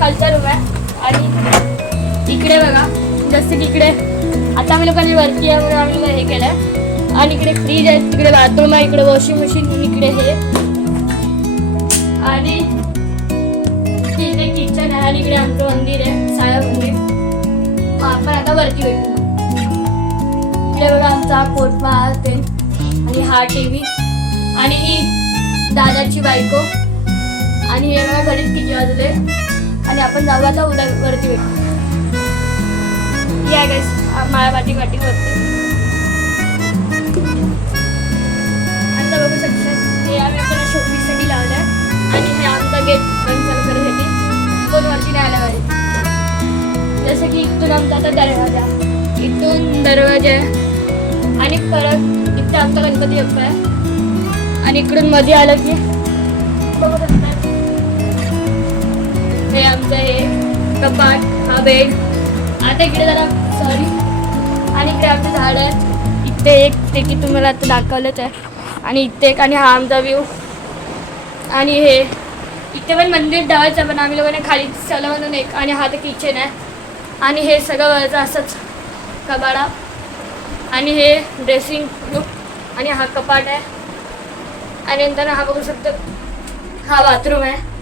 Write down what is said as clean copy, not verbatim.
खालचा रूम आहे. आणि इकडे बघा, जसं की इकडे आता आम्ही लोकांनी वरती आहे म्हणून आम्ही हे केलं आहे. आणि इकडे फ्रीज आहे, तिकडे बाथरूम आहे, इकडे वॉशिंग मशीन, इकडे हे आणि इकडे किचन आहे. आणि इकडे आमचं मंदिर आहे, साया मंदिर. आपण आता वरती भेटू. इकडे बघा आमचा पोटपा ते आणि हा टीव्ही आणि ही दादाची बायको. आणि हे बघा घरीच किती वाजले. आणि आपण जाऊ आता उद्या वरती भेटू. या गाईस माझ्या वरती आता बघू शकता. हे आम्ही आपल्याला शोपीससाठी लावलं आहे. आणि हे आमचा गेट बंद चालू करण्यासाठी कोण वरती नाही आला पाहिजे. जसं की इथून आमचा आता दरवाजा, इथून दरवाजा आहे. आणि परत इथं आमचा गणपती बाप्पा आहे. आणि इकडून मध्ये आलं की बघू शकता हे आमचं हे कपाट, हा बेड. आता इकडे जरा सॉरी. आणि इकडे आमचं झाड आहे. इथे एक ते की तुम्हाला आता दाखवलंच आहे. आणि इथे एक आणि हा आमचा व्ह्यू. आणि हे इथे पण मंदिर ठेवायचं पण आम्ही लोकांनी खाली चला म्हणून एक. आणि हा तर किचन आहे. आणि हे सगळं वरचं असंच कबाडा. आणि हे ड्रेसिंग रूम. आणि हा कपाट आहे. आणि नंतर हा बघू शकतो हा बाथरूम आहे.